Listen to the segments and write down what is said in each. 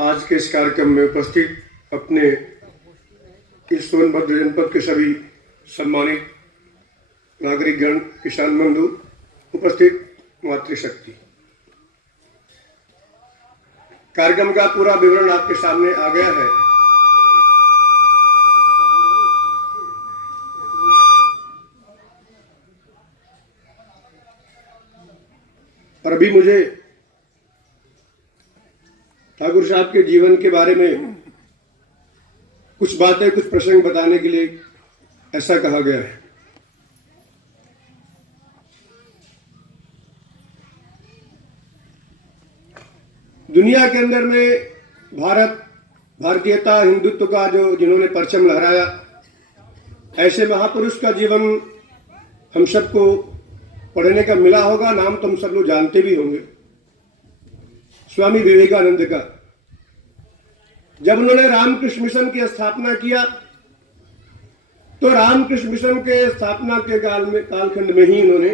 आज के इस कार्यक्रम में उपस्थित अपने इस सोनभद्र जनपद के सभी सम्मानित नागरिकगण, किसान बंधु, उपस्थित मातृशक्ति, कार्यक्रम का पूरा विवरण आपके सामने आ गया है। और अभी मुझे ठाकुर साहब के जीवन के बारे में कुछ बातें, कुछ प्रसंग बताने के लिए ऐसा कहा गया है। दुनिया के अंदर में भारतीयता, हिंदुत्व का जिन्होंने परचम लहराया, ऐसे महापुरुष का जीवन हम सबको पढ़ने का मिला होगा। नाम तो हम सब लोग जानते भी होंगे। स्वामी विवेकानंद का, जब उन्होंने रामकृष्ण मिशन की स्थापना किया तो रामकृष्ण मिशन के स्थापना के कालखंड में ही इन्होंने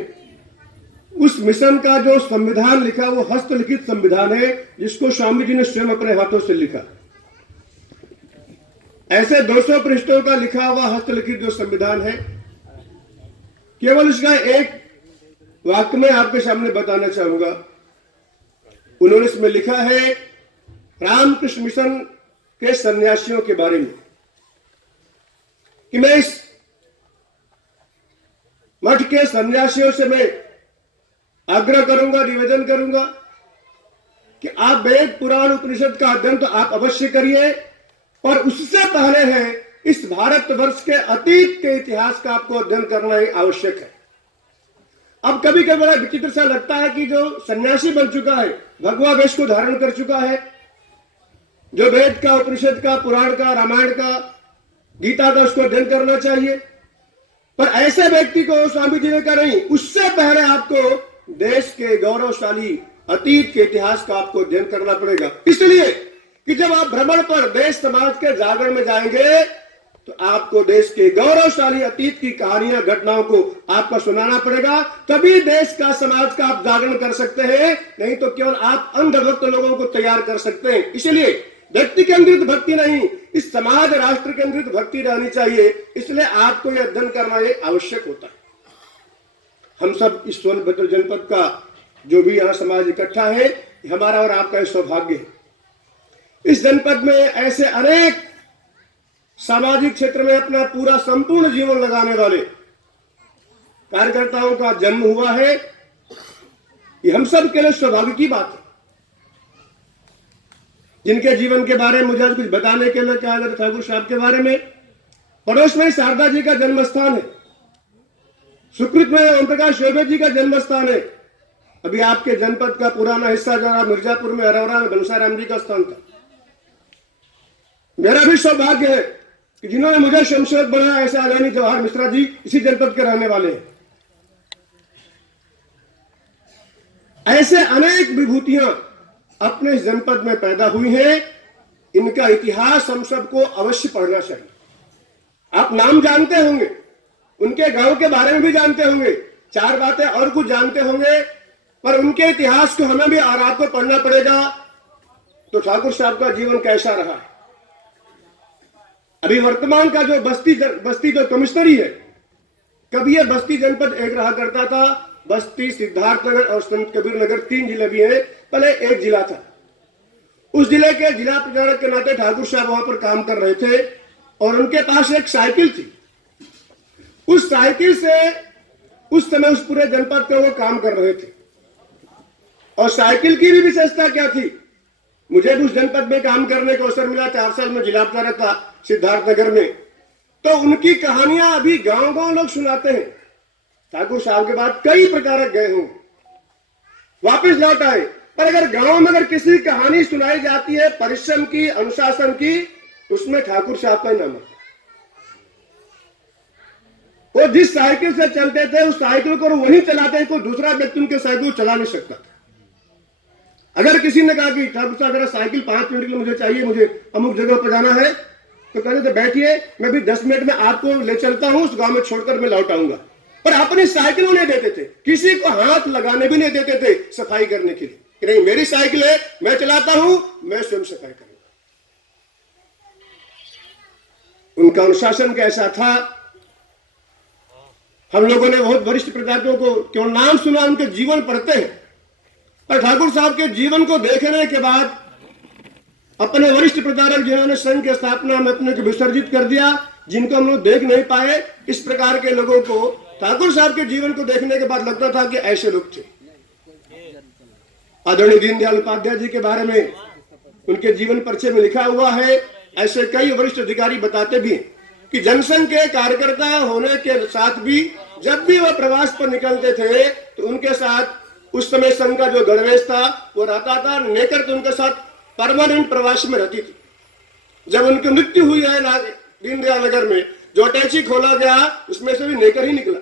उस मिशन का जो संविधान लिखा, वो हस्तलिखित संविधान है, जिसको स्वामी जी ने स्वयं अपने हाथों से लिखा। ऐसे 200 पृष्ठों का लिखा हुआ हस्तलिखित जो संविधान है, केवल इसका एक वाक्य में आपके सामने बताना चाहूंगा। उन्होंने इसमें लिखा है रामकृष्ण मिशन के सन्यासियों के बारे में कि मैं इस मठ के सन्यासियों से मैं आग्रह करूंगा, निवेदन करूंगा कि आप वेद, पुराण, उपनिषद का अध्ययन तो आप अवश्य करिए, पर उससे पहले है इस भारतवर्ष के अतीत के इतिहास का आपको अध्ययन करना ही आवश्यक है। अब कभी कभी बड़ा विचित्र सा लगता है कि जो सन्यासी बन चुका है, भगवा वेश को धारण कर चुका है, जो वेद का, उपनिषद का, पुराण का, रामायण का, गीता का उसको अध्ययन करना चाहिए, पर ऐसे व्यक्ति को स्वामी जी ने कहा नहीं, उससे पहले आपको देश के गौरवशाली अतीत के इतिहास का आपको अध्ययन करना पड़ेगा। इसलिए कि जब आप भ्रमण पर देश समाज के जागरण में जाएंगे तो आपको देश के गौरवशाली अतीत की कहानियां, घटनाओं को आपको सुनाना पड़ेगा, तभी देश का, समाज का आप जागरण कर सकते हैं। नहीं तो केवल आप अंधभक्त लोगों को तैयार कर सकते हैं। इसलिए व्यक्ति केंद्रित भक्ति नहीं, इस समाज, राष्ट्र केंद्रित भक्ति रहनी चाहिए। इसलिए आपको यह अध्ययन करना ये आवश्यक होता है। हम सब इस सोनभद्र जनपद का जो भी यहाँ समाज इकट्ठा है, हमारा और आपका सौभाग्य है। इस जनपद में ऐसे अनेक सामाजिक क्षेत्र में अपना पूरा संपूर्ण जीवन लगाने वाले कार्यकर्ताओं का जन्म हुआ है। ये हम सब के लिए सौभाग्य की बात है। जिनके जीवन के बारे में मुझे आज कुछ बताने के लिए कहा गया ठाकुर साहब के बारे में, पड़ोस में शारदा जी का जन्म स्थान है, सुकृत में ओम प्रकाश चौबे जी का जन्म स्थान है। अभी आपके जनपद का पुराना हिस्सा जरा मिर्जापुर में, अरौरा में घनसाराम जी का स्थान था। मेरा भी सौभाग्य है कि जिन्होंने मुझे शमशेर बनाया, ऐसे आदरणीय जवाहर मिश्रा जी इसी जनपद के रहने वाले हैं। ऐसे अनेक विभूतियां अपने इस जनपद में पैदा हुई हैं। इनका इतिहास हम सबको अवश्य पढ़ना चाहिए। आप नाम जानते होंगे, उनके गांव के बारे में भी जानते होंगे, 4 बातें और कुछ जानते होंगे, पर उनके इतिहास को हमें भी और आपको पढ़ना पड़ेगा। तो ठाकुर साहब का जीवन कैसा रहा है। अभी वर्तमान का जो बस्ती जो कमिश्नरी है, कभी ये बस्ती जनपद एक रहा करता था। बस्ती, सिद्धार्थनगर और संत कबीर नगर 3 जिले भी हैं। पहले एक जिला था। उस जिले के जिला प्रचारक के नाते ठाकुर साहब वहां पर काम कर रहे थे और उनके पास एक साइकिल थी। उस साइकिल से उस समय उस पूरे जनपद पे वो काम कर रहे थे। और साइकिल की भी विशेषता क्या थी, मुझे भी उस जनपद में काम करने का अवसर मिला। 4 साल में जिला प्रचारक था सिद्धार्थनगर में। तो उनकी कहानियां अभी गांव गांव लोग सुनाते हैं। ठाकुर साहब के बाद कई प्रचारक गए हों, वापस लौट आए, पर अगर गांव में अगर किसी कहानी सुनाई जाती है परिश्रम की, अनुशासन की, उसमें ठाकुर साहब का नाम है। वो जिस साइकिल से चलते थे उस साइकिल को वही चलाते हैं, कोई दूसरा व्यक्ति उनके साइकिल चला नहीं सकता था। अगर किसी ने कहा कि ठाकुर साहब जरा साइकिल 5 मिनट के लिए मुझे चाहिए, मुझे अमुक जगह पर जाना है, तो कहते थे बैठिए, मैं भी 10 मिनट में आपको ले चलता हूं, उस गांव में छोड़कर मैं लौट आऊंगा। पर अपनी साइकिल नहीं देते थे, किसी को हाथ लगाने भी नहीं देते थे सफाई करने के लिए। कि नहीं, मेरी साइकिल है, मैं चलाता हूं, मैं स्वयं सफाई करूंगा। उनका अनुशासन कैसा था। हम लोगों ने बहुत वरिष्ठ प्रदाताओं को केवल नाम सुना, उनके जीवन पढ़ते हैं, पर ठाकुर साहब के जीवन को देखने के बाद अपने वरिष्ठ प्रचारक जिन्होंने संघ की स्थापना में अपने को विसर्जित कर दिया, जिनको हम लोग देख नहीं पाए, इस प्रकार के लोगों को ठाकुर साहब के जीवन को देखने के बाद लगता था कि ऐसे लोग थे। आदरणीय दीनदयाल उपाध्याय जी के बारे में उनके जीवन परिचय में लिखा हुआ है, ऐसे कई वरिष्ठ अधिकारी बताते भी कि जनसंघ के कार्यकर्ता होने के साथ भी जब भी वह प्रवास पर निकलते थे तो उनके साथ उस समय संघ का जो गणवेश था वो रहता था। नेकर तो उनके साथ परमानेंट प्रवास में रहती थी। जब उनकी मृत्यु हुई है दीनदयाल नगर में, जो अटैची खोला गया उसमें से भी नेकर ही निकला।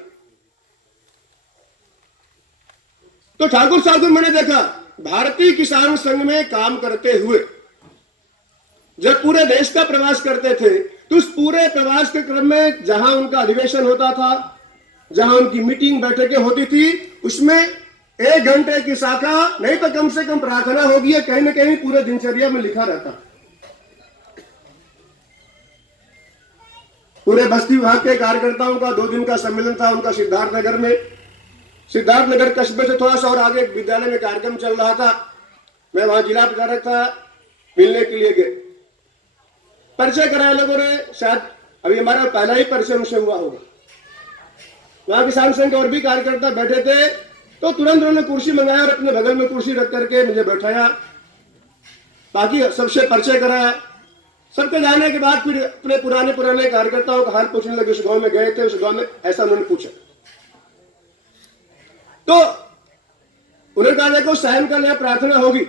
तो ठाकुर साहब को मैंने देखा भारतीय किसान संघ में काम करते हुए, जब पूरे देश का प्रवास करते थे तो उस पूरे प्रवास के क्रम में जहां उनका अधिवेशन होता था, जहां उनकी मीटिंग बैठकें होती थी, उसमें 1 घंटे की शाखा नहीं तो कम से कम प्रार्थना होगी, कहीं ना कहीं पूरे दिनचर्या में लिखा रहता। पूरे बस्ती विभाग के कार्यकर्ताओं का 2 दिन का सम्मेलन था उनका सिद्धार्थनगर में। सिद्धार्थनगर कस्बे से थोड़ा सा और आगे एक विद्यालय में कार्यक्रम चल रहा था। मैं वहां जिला प्रचारक था, मिलने के लिए गए, परिचय कराया लोगों ने। शायद अभी हमारा पहला ही परिचय उनसे हुआ होगा। वहां किसान संघ के और भी कार्यकर्ता बैठे थे, तो तुरंत उन्होंने कुर्सी मंगाया और अपने बगल में कुर्सी रख करके मुझे बैठाया, बाकी सबसे परिचय कराया। सबके जाने के बाद फिर अपने पुराने कार्यकर्ताओं का हाल पूछने लगे, उस गांव में गए थे, उस गांव में ऐसा उन्होंने पूछा। तो उन्होंने कहा देखो सायंकाल यहाँ प्रार्थना होगी,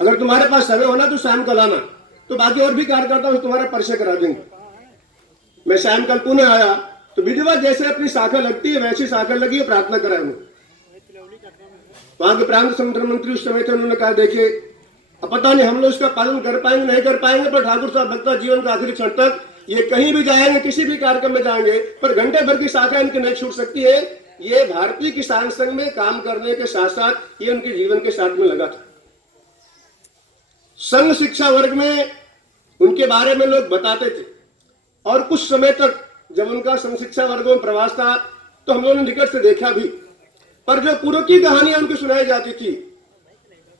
अगर तुम्हारे पास समय होना तो सायंकाल आना, तो बाकी और भी कार्यकर्ता तुम्हारा परिचय करा देंगे। मैं सायंकाल पुनः आया तो विधिवत जैसे अपनी शाखा लगती है वैसी शाखा लगी, प्रार्थना कराया उन्होंने। वहां के प्रांत संगठन मंत्री उस समय थे, उन्होंने कहा देखिए अब पता नहीं हम लोग इसका पालन कर पाएंगे नहीं कर पाएंगे, पर ठाकुर साहब भक्ता जीवन का आखिरी क्षण तक ये कहीं भी जाएंगे, किसी भी कार्यक्रम में जाएंगे, पर घंटे भर की शाखा इनकी नहीं छूट सकती है। ये भारतीय किसान संघ में काम करने के साथ साथ ये उनके जीवन के साथ में लगा था। संघ शिक्षा वर्ग में उनके बारे में लोग बताते थे, और कुछ समय तक जब उनका संघ शिक्षा वर्गों में प्रवास था तो हम लोगों ने निकट से देखा भी। पर जो पूर्व की कहानियां उनको सुनाई जाती थी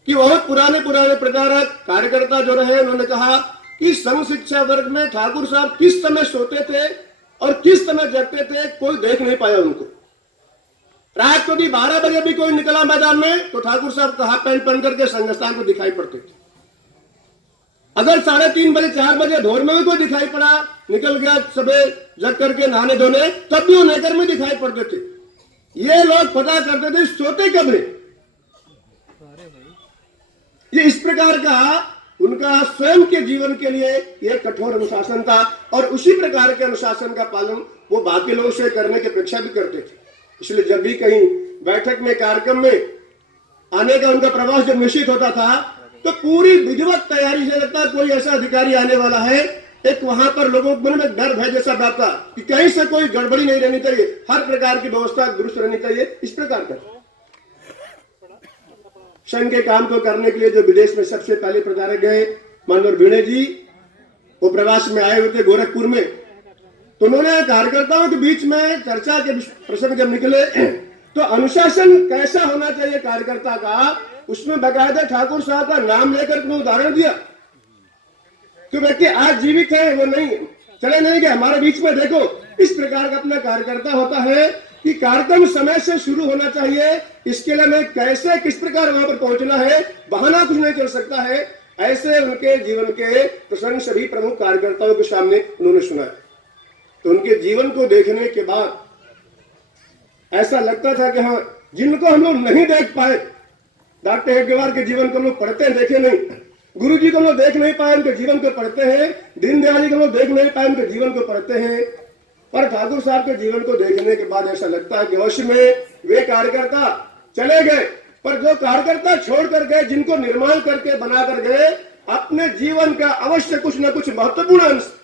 कि बहुत पुराने प्रचारक कार्यकर्ता जो रहे, उन्होंने कहा कि संघ शिक्षा वर्ग में ठाकुर साहब किस समय सोते थे और किस समय जगते थे, कोई देख नहीं पाया उनको। रात को भी 12 बजे भी कोई निकला मैदान में तो ठाकुर साहब का हाफ पैंट पहन करके संघ स्थान पर दिखाई पड़ते थे। अगर 3:30 बजे 4 बजे भोर में भी कोई दिखाई पड़ा, निकल गया सबे जग करके नहाने धोने, तब भी वो नेकर में दिखाई पड़ते थे। ये लोग पता करते थे सोते कब है। ये इस प्रकार का उनका स्वयं के जीवन के लिए यह कठोर अनुशासन था, और उसी प्रकार के अनुशासन का पालन वो बाकी लोगों से करने की अपेक्षा भी करते थे। इसलिए जब भी कहीं बैठक में कार्यक्रम में आने का उनका प्रवास जब निश्चित होता था तो पूरी विधिवत तैयारी से लगता कोई ऐसा अधिकारी आने वाला है, एक वहां पर लोगों के मन में डर भय जैसा रहता कि कहीं से कोई गड़बड़ी नहीं रहनी चाहिए, हर प्रकार की व्यवस्था दुरुस्त रहनी चाहिए। इस प्रकार का संघ के काम को करने के लिए जो विदेश में सबसे पहले प्रचारक गए मनोहर भिणे जी, वो प्रवास में आए हुए थे गोरखपुर में, तो उन्होंने कार्यकर्ताओं के बीच में चर्चा के प्रसंग जब निकले तो अनुशासन कैसा होना चाहिए कार्यकर्ता का, उसमें बकायदा ठाकुर साहब का नाम लेकर के उदाहरण दिया। जो व्यक्ति आज जीवित है वो नहीं चले नहीं गए, हमारे बीच में देखो इस प्रकार का अपना कार्यकर्ता होता है कि कार्यक्रम समय से शुरू होना चाहिए, इसके लिए मैं कैसे किस प्रकार वहां पर पहुंचना है, बहाना कुछ नहीं चल सकता है। ऐसे उनके जीवन के प्रसंग सभी प्रमुख कार्यकर्ताओं के सामने उन्होंने सुनाया। तो उनके जीवन को देखने के बाद ऐसा लगता था कि हाँ, जिनको हम लोग नहीं देख पाए, डॉक्टर हेडगेवार के जीवन को हम लोग पढ़ते हैं, देखे नहीं, गुरु जी को हम लोग देख नहीं पाए, उनके जीवन को पढ़ते हैं, दीनदयाल जी को हम लोग देख नहीं पाए, उनके जीवन को पढ़ते हैं, पर ठाकुर साहब के जीवन को देखने के बाद ऐसा लगता है कि अवश्य में वे कार्यकर्ता चले गए, पर जो कार्यकर्ता छोड़ कर गए, जिनको निर्माण करके बना कर गए, अपने जीवन का अवश्य कुछ न कुछ महत्वपूर्ण अंश